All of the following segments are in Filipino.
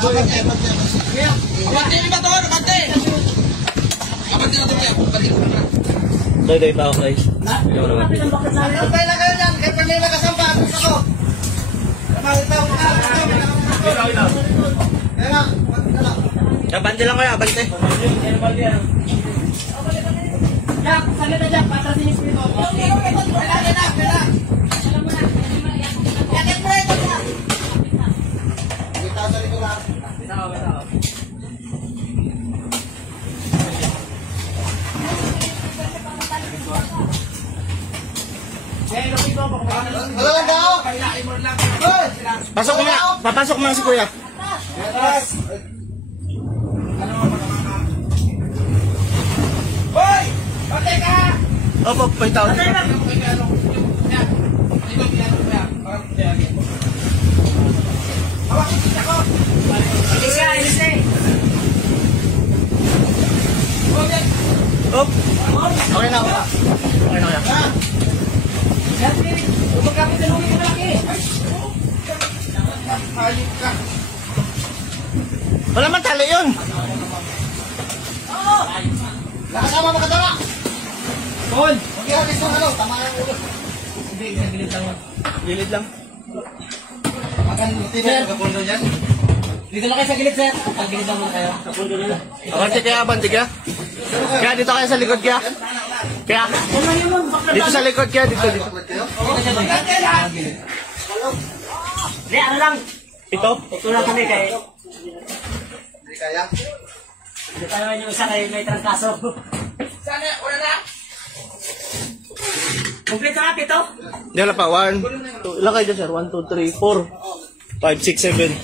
Abante yung bato, abante! Abante na ito kaya, abante ko na. Day tao guys. Abante na kayo dyan, kaya pwede nakasampa, abante ako. Abante lang kayo, abante. Jack, sana na Jack, patrasin yung split off. Pasok mo na, papasok mo na si kuya. Hoy! Bante ka! Opo, may tao. Op. Okay na ako. Okay na kaya. Wala man tali yun. Nakasama mo katama! Tol. Mag-iagis ng ano, tama yung ulo. Hindi, gilid lang. Gilid lang. Hindi ba yung kapundo dyan? Dito lang kayo sa gilid, sir. Pag-gilid lang muna kayo. Kapundo na lang. Abante kaya, abante kaya. Kaya dito kayo sa likod kaya. Kaya. Dito sa likod kaya, dito. Hindi, ano lang. Ito? Ito lang kami kay... Hindi kaya? Hindi tayo yung isa kayo may trangkaso. Sana, wala na! Complete na natin ito. Hindi wala pa. 1, 2, ilan kayo dyan sir? 1, 2, 3, 4, 5, 6, 7.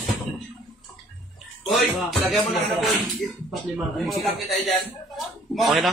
Boy, lagyan mo lang na boy. Malaki tayo dyan. Okay na?